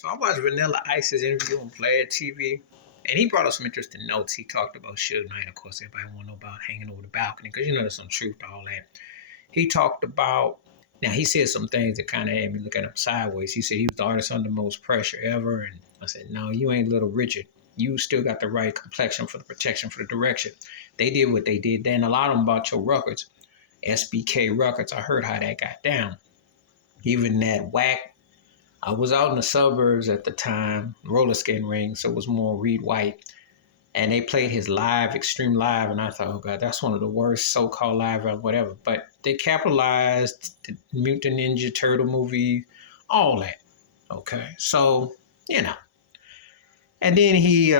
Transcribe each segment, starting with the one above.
So I watched Vanilla Ice's interview on Vlad TV, and he brought up some interesting notes. He talked about Suge Knight. Of course, everybody want to know about hanging over the balcony because there's some truth to all that. He talked about, now he said some things that kind of had me look at him sideways. He said he was the artist under the most pressure ever. And I said, no, you ain't Little Richard. You still got the right complexion for the protection, for the direction. They did what they did then. A lot of them about your records, SBK records. I heard how that got down. Even that whack, I was out in the suburbs at the time, roller skating ring, so it was more Reed White. And they played his live, Extreme Live, and I thought, oh God, that's one of the worst so-called live or whatever. But they capitalized the Mutant Ninja Turtle movie, all that. Okay, so, you know. And then he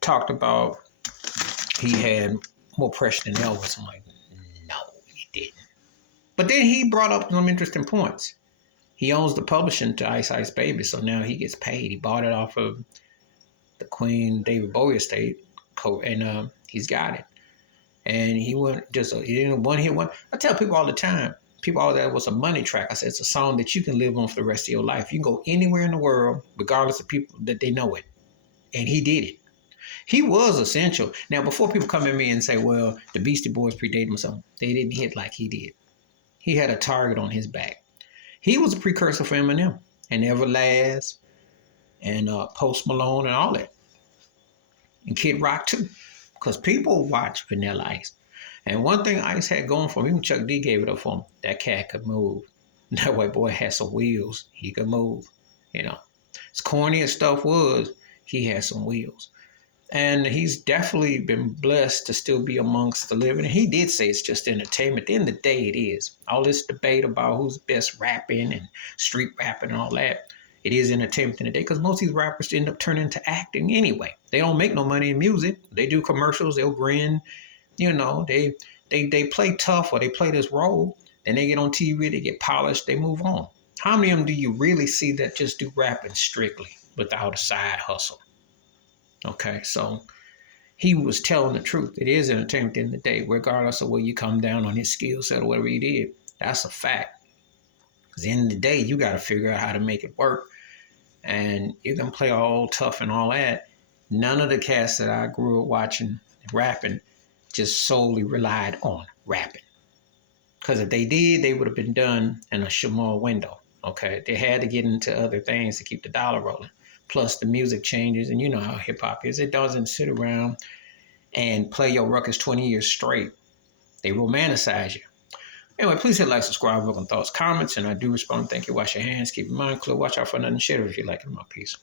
talked about he had more pressure than Elvis. I'm like, no, he didn't. But then he brought up some interesting points. He owns the publishing to Ice Ice Baby, so now he gets paid. He bought it off of the Queen David Bowie estate, and he's got it. And he went just one hit one. I tell people all the time, people always ask what's a money track. I said it's a song that you can live on for the rest of your life. You can go anywhere in the world, regardless of people that they know it. And he did it. He was essential. Now, before people come at me and say, well, the Beastie Boys predated him or something, they didn't hit like he did. He had a target on his back. He was a precursor for Eminem and Everlast and Post Malone and all that. And Kid Rock too. Because people watch Vanilla Ice. And one thing Ice had going for him, even Chuck D gave it up for him, that cat could move. That white boy had some wheels. He could move. As corny as stuff was, he had some wheels. And he's definitely been blessed to still be amongst the living. And he did say it's just entertainment. At the end of the day, it is. All this debate about who's best rapping and street rapping and all that, it is entertainment in the day because most of these rappers end up turning into acting anyway. They don't make no money in music. They do commercials. They'll grin. They play tough or they play this role. Then they get on TV. They get polished. They move on. How many of them do you really see that just do rapping strictly without a side hustle? Okay, so he was telling the truth. It is entertainment at the end of the day, regardless of where you come down on his skill set or whatever he did. That's a fact. Because at the end of the day, you got to figure out how to make it work. And you can play all tough and all that. None of the cats that I grew up watching rapping just solely relied on rapping. Because if they did, they would have been done in a small window. Okay, they had to get into other things to keep the dollar rolling. Plus the music changes, and you know how hip hop is. It doesn't sit around and play your records 20 years straight. They romanticize you. Anyway, please hit like, subscribe, welcome thoughts, comments, and I do respond. Thank you. Wash your hands, keep your mind clear, watch out for nothing shit if you like it. My peace.